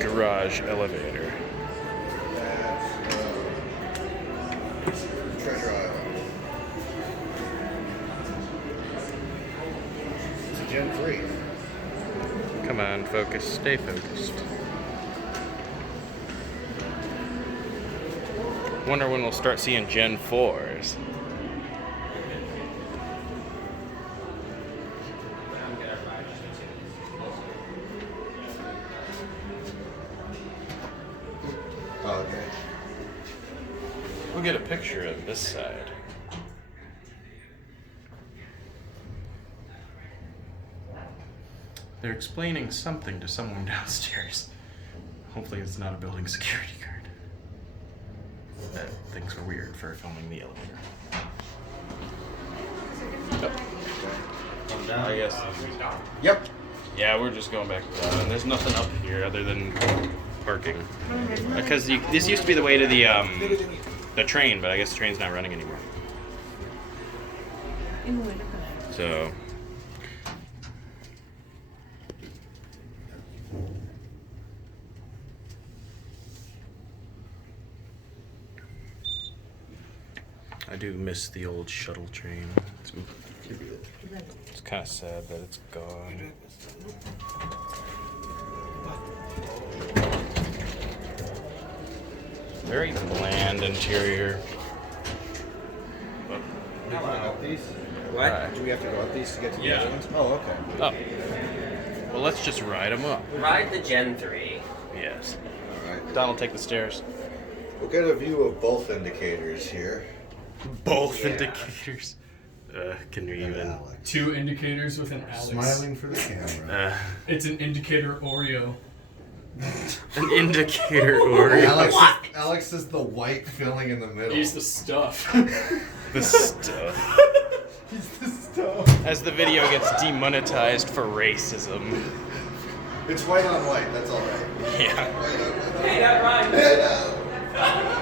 garage elevator. That's Treasure Island. It's a Gen 3. Come on, focus. Stay focused. Wonder when we'll start seeing Gen 4s. Oh, okay. We'll get a picture of this side. They're explaining something to someone downstairs. Hopefully it's not a building security guard. That thinks we're weird for filming the elevator. Oh. I guess. Yep. Yeah, we're just going back down. There's nothing up here other than parking. Because this used to be the way to the train, but I guess the train's not running anymore. So. I do miss the old shuttle train. It's kind of sad that it's gone. Very bland interior. What? Right. Do we have to go up these to get to the other ones? Oh, okay. Oh. Well, let's just ride them up. Ride the Gen 3. Yes. All right. Donald, take the stairs. We'll get a view of both indicators here. Both Yeah. indicators. Can you even? Alex. 2 indicators with an Alex. Smiling for the camera. It's an indicator Oreo. An indicator Oreo. Alex is the white filling in the middle. He's the stuff. The stuff. He's the stuff. As the video gets demonetized for racism. It's white on white. That's all right. Yeah. White on white. Hey, that rhymes. Hey, no.